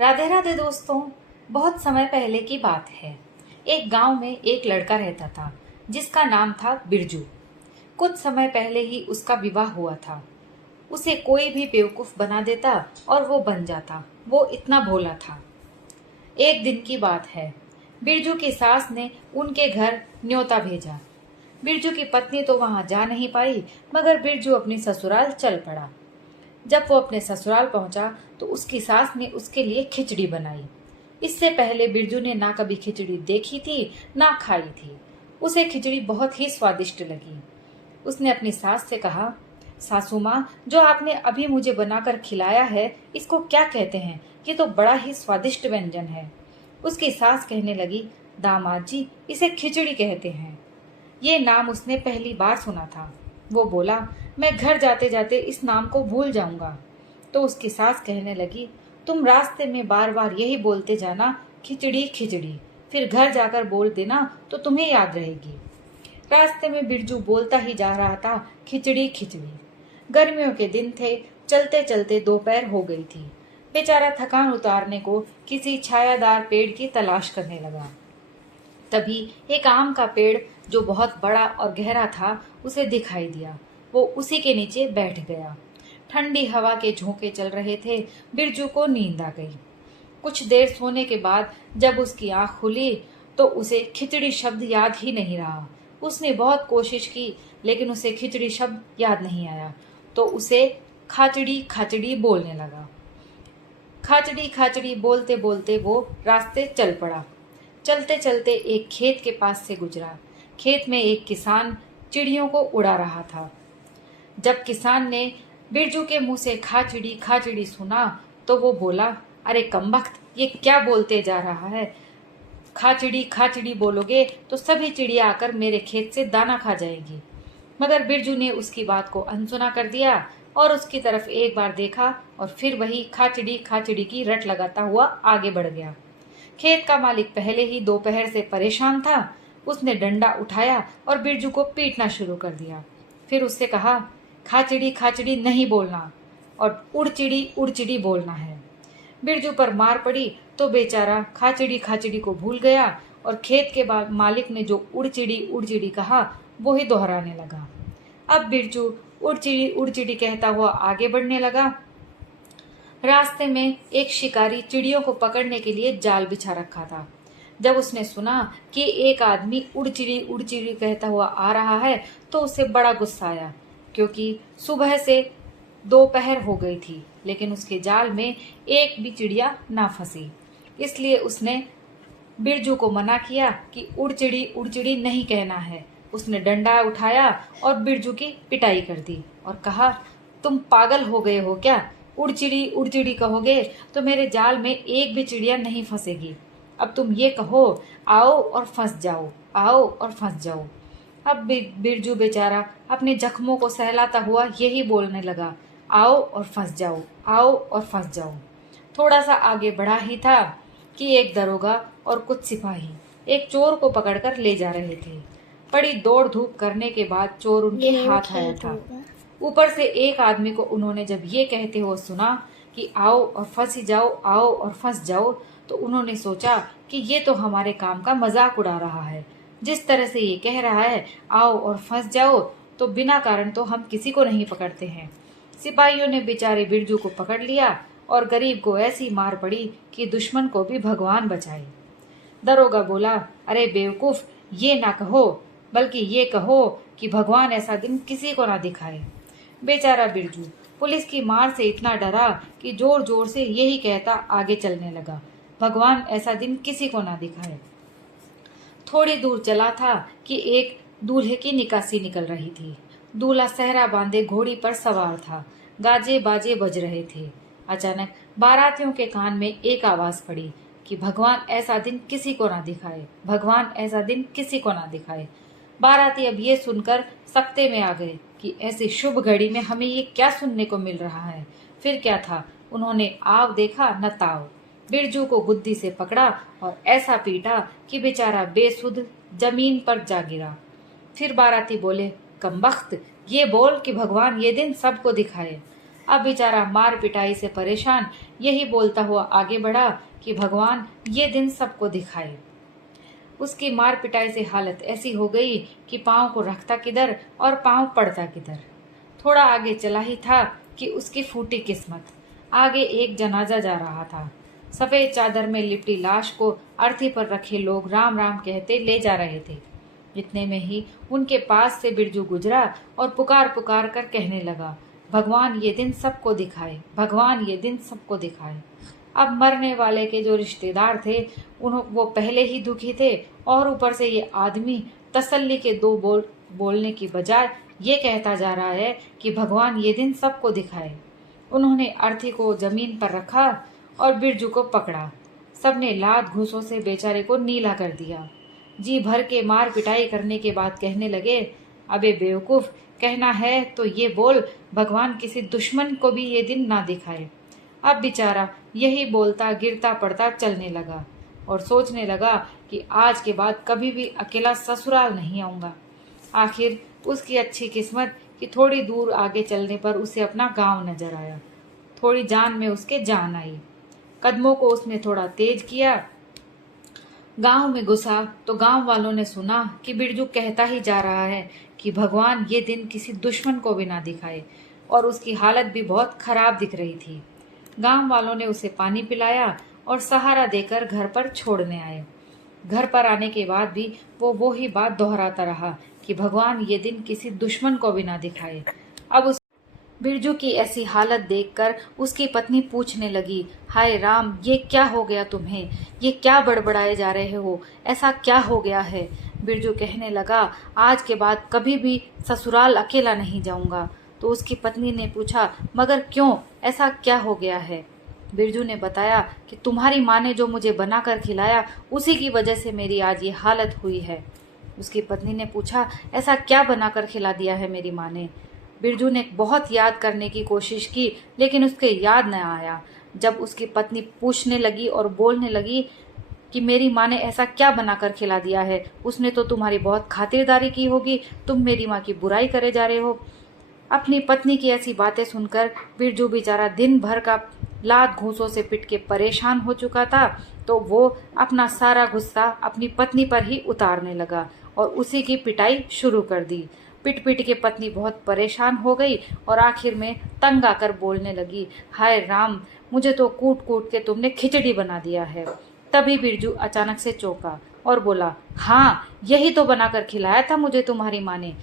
राधे राधे दोस्तों। बहुत समय पहले की बात है। एक गांव में एक लड़का रहता था जिसका नाम था बिरजू। कुछ समय पहले ही उसका विवाह हुआ था। उसे कोई भी बेवकूफ बना देता और वो बन जाता। वो इतना भोला था। एक दिन की बात है। बिरजू की सास ने उनके घर न्योता भेजा। बिरजू की पत्नी तो वहां जा नहीं पाई, मगर बिरजू अपनी ससुराल चल पड़ा। जब वो अपने ससुराल पहुंचा तो उसकी सास ने उसके लिए खिचड़ी बनाई। इससे पहले बिरजू ने ना कभी खिचड़ी देखी थी ना खाई थी। उसे खिचड़ी बहुत ही स्वादिष्ट लगी। उसने अपनी सास से कहा, सासू माँ, जो आपने अभी मुझे बनाकर खिलाया है इसको क्या कहते हैं? ये तो बड़ा ही स्वादिष्ट व्यंजन है। उसकी सास कहने लगी, दामाद जी, इसे खिचड़ी कहते हैं। ये नाम उसने पहली बार सुना था। वो बोला, मैं घर जाते जाते इस नाम को भूल जाऊंगा। तो उसकी सास कहने लगी, तुम रास्ते में बार बार यही बोलते जाना, खिचड़ी खिचड़ी। फिर घर जाकर बोल देना तो तुम्हें याद रहेगी। रास्ते में बिरजू बोलता ही जा रहा था, खिचड़ी खिचड़ी। गर्मियों के दिन थे। चलते चलते दोपहर हो गई थी। बेचारा थकान उतारने को किसी छायादार पेड़ की तलाश करने लगा। तभी एक आम का पेड़ जो बहुत बड़ा और गहरा था उसे दिखाई दिया। वो उसी के नीचे बैठ गया। ठंडी हवा के झोंके चल रहे थे। बिरजू को नींद आ गई। कुछ देर सोने के बाद जब उसकी आंख खुली तो उसे खिचड़ी शब्द याद ही नहीं रहा। उसने बहुत कोशिश की लेकिन उसे खिचड़ी शब्द याद नहीं आया। तो उसे खाचड़ी खाचड़ी बोलने लगा। खाचड़ी खाचड़ी बोलते बोलते वो रास्ते चल पड़ा। चलते चलते एक खेत के पास से गुजरा। खेत में एक किसान चिड़ियों को उड़ा रहा था। जब किसान ने बिरजू के मुंह से खाचड़ी सुना तो वो बोला, अरे कमबख्त, ये क्या बोलते जा रहा है? खाचड़ी खाचड़ी बोलोगे तो सभी चिड़िया आकर मेरे खेत से दाना खा जाएगी। मगर बिरजू ने उसकी बात को अनसुना कर दिया और उसकी तरफ एक बार देखा और फिर वही खाचड़ी खाचड़ी की रट लगाता हुआ आगे बढ़ गया। खेत का मालिक पहले ही दोपहर से परेशान था। उसने डंडा उठाया और बिरजू को पीटना शुरू कर दिया। फिर उससे कहा, खाचड़ी खाचड़ी नहीं बोलना और उड़ चिड़ी बोलना है। बिरजू पर मार पड़ी तो बेचारा खाचड़ी खाचड़ी को भूल गया और खेत के मालिक ने जो उड़ चिड़ी कहा वो ही दोहराने लगा। अब बिरजू उड़ चिड़ी कहता हुआ आगे बढ़ने लगा। रास्ते में एक शिकारी चिड़ियों को पकड़ने के लिए जाल बिछा रखा था। जब उसने सुना कि एक आदमी उड़ चिड़ी कहता हुआ आ रहा है तो उसे बड़ा गुस्सा आया, क्योंकि सुबह से दोपहर हो गई थी लेकिन उसके जाल में एक भी चिड़िया ना फंसी। इसलिए उसने बिरजू को मना किया कि उड़ चिड़ी नहीं कहना है। उसने डंडा उठाया और बिरजू की पिटाई कर दी और कहा, तुम पागल हो गए हो क्या? उड़ चिड़ी कहोगे तो मेरे जाल में एक भी चिड़िया नहीं फंसेगी। अब तुम ये कहो, आओ और फंस जाओ, आओ और फंस जाओ। अब बिरजू बेचारा अपने जख्मों को सहलाता हुआ यही बोलने लगा, आओ और फंस जाओ, आओ और फंस जाओ। थोड़ा सा आगे बढ़ा ही था कि एक दरोगा और कुछ सिपाही एक चोर को पकड़कर ले जा रहे थे। बड़ी दौड़ धूप करने के बाद चोर उनके हाथ आया था। ऊपर से एक आदमी को उन्होंने जब ये कहते हुए सुना कि आओ और फंस ही जाओ, आओ और फंस जाओ, तो उन्होंने सोचा कि ये तो हमारे काम का मजाक उड़ा रहा है। जिस तरह से ये कह रहा है आओ और फंस जाओ, तो बिना कारण तो हम किसी को नहीं पकड़ते हैं। सिपाहियों ने बेचारे बिरजू को पकड़ लिया और गरीब को ऐसी मार पड़ी कि दुश्मन को भी भगवान बचाए। दरोगा बोला, अरे बेवकूफ, ये ना कहो, बल्कि ये कहो कि भगवान ऐसा दिन किसी को ना दिखाए। बेचारा बिरजू पुलिस की मार से इतना डरा कि जोर जोर से यही कहता आगे चलने लगा, भगवान ऐसा दिन किसी को ना दिखाए। थोड़ी दूर चला था कि एक दूल्हे की निकासी निकल रही थी। दूल्हा सहरा बांधे घोड़ी पर सवार था। गाजे बाजे बज रहे थे। अचानक बारातियों के कान में एक आवाज पड़ी कि भगवान ऐसा दिन किसी को ना दिखाए, भगवान ऐसा दिन किसी को ना दिखाए। बाराती अब ये सुनकर सकते में आ गए कि ऐसी शुभ घड़ी में हमें ये क्या सुनने को मिल रहा है। फिर क्या था, उन्होंने आव देखा न ताव। बिरजू को बुद्धि से पकड़ा और ऐसा पीटा कि बेचारा बेसुध जमीन पर जा गिरा। फिर बाराती बोले, कमबख्त, ये बोल कि भगवान ये दिन सबको दिखाए। अब बेचारा मार पिटाई से परेशान यही बोलता हुआ आगे बढ़ा कि भगवान ये दिन सबको दिखाए। उसकी मार पिटाई से हालत ऐसी हो गई कि पाँव को रखता किधर और पाँव पड़ता किधर। थोड़ा आगे चला ही था कि उसकी फूटी किस्मत। आगे एक जनाजा जा रहा था। सफेद चादर में लिपटी लाश को अर्थी पर रखे लोग राम राम कहते ले जा रहे थे। इतने में ही उनके पास से बिरजू गुजरा और पुकार पुकार कर कहने लगा, भगवान ये दिन सबको दिखाए, भगवान ये दिन सबको दिखाए। अब मरने वाले के जो रिश्तेदार थे वो पहले ही दुखी थे और ऊपर से ये आदमी तसल्ली के दो बोलने की बजाय ये कहता जा रहा है कि भगवान ये दिन सबको दिखाए। उन्होंने अर्थी को जमीन पर रखा और बिरजू को पकड़ा। सबने लात घूंसों से बेचारे को नीला कर दिया। जी भर के मार पिटाई करने के बाद कहने लगे, अबे बेवकूफ, कहना है तो ये बोल, भगवान किसी दुश्मन को भी ये दिन ना दिखाए। अब बेचारा यही बोलता गिरता पड़ता चलने लगा और सोचने लगा कि आज के बाद कभी भी अकेला ससुराल नहीं आऊंगा। आखिर उसकी अच्छी किस्मत कि थोड़ी दूर आगे चलने पर उसे अपना गांव नजर आया। थोड़ी जान में उसके जान आई। कदमों को उसने थोड़ा तेज किया। गांव में घुसा तो गांव वालों ने सुना कि बिरजू कहता ही जा रहा है कि भगवान ये दिन किसी दुश्मन को भी ना दिखाए, और उसकी हालत भी बहुत खराब दिख रही थी। गांव वालों ने उसे पानी पिलाया और सहारा देकर घर पर छोड़ने आए। घर पर आने के बाद भी वो ही बात दोहराता रहा कि भगवान ये दिन किसी दुश्मन को भी ना दिखाए। अब उस बिरजू की ऐसी हालत देखकर उसकी पत्नी पूछने लगी, हाय राम, ये क्या हो गया तुम्हें? ये क्या बड़बड़ाए जा रहे हो? ऐसा क्या हो गया है? बिरजू कहने लगा, आज के बाद कभी भी ससुराल अकेला नहीं जाऊंगा। तो उसकी पत्नी ने पूछा, मगर क्यों, ऐसा क्या हो गया है? बिरजू ने बताया कि तुम्हारी माँ ने जो मुझे बनाकर खिलाया उसी की वजह से मेरी आज ये हालत हुई है। उसकी पत्नी ने पूछा, ऐसा क्या बनाकर खिला दिया है मेरी माँ ने? बिरजू ने बहुत याद करने की कोशिश की लेकिन उसके याद न आया। जब उसकी पत्नी पूछने लगी और बोलने लगी कि मेरी माँ ने ऐसा क्या बनाकर खिला दिया है, उसने तो तुम्हारी बहुत खातिरदारी की होगी, तुम मेरी माँ की बुराई करे जा रहे हो। अपनी पत्नी की ऐसी बातें सुनकर बिरजू बेचारा दिन भर का लात घूंसों से पिट के परेशान हो चुका था, तो वो अपना सारा गुस्सा अपनी पत्नी पर ही उतारने लगा और उसी की पिटाई शुरू कर दी। पिट पिट के पत्नी बहुत परेशान हो गई और आखिर में तंग आकर बोलने लगी, हाय राम, मुझे तो कूट कूट के तुमने खिचड़ी बना दिया है। तभी बिरजू अचानक से चौंका और बोला, हाँ, यही तो बनाकर खिलाया था मुझे तुम्हारी माँ ने,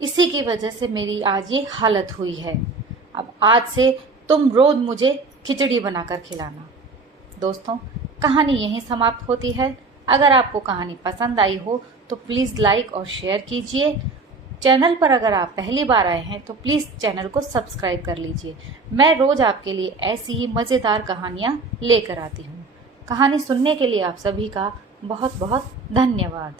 इसी की वजह से मेरी आज ये हालत हुई है। अब आज से तुम रोज मुझे खिचड़ी बनाकर खिलाना। दोस्तों, कहानी यहीं समाप्त होती है। अगर आपको कहानी पसंद आई हो तो प्लीज़ लाइक और शेयर कीजिए। चैनल पर अगर आप पहली बार आए हैं तो प्लीज़ चैनल को सब्सक्राइब कर लीजिए। मैं रोज़ आपके लिए ऐसी ही मज़ेदार कहानियाँ लेकर आती हूँ। कहानी सुनने के लिए आप सभी का बहुत बहुत धन्यवाद।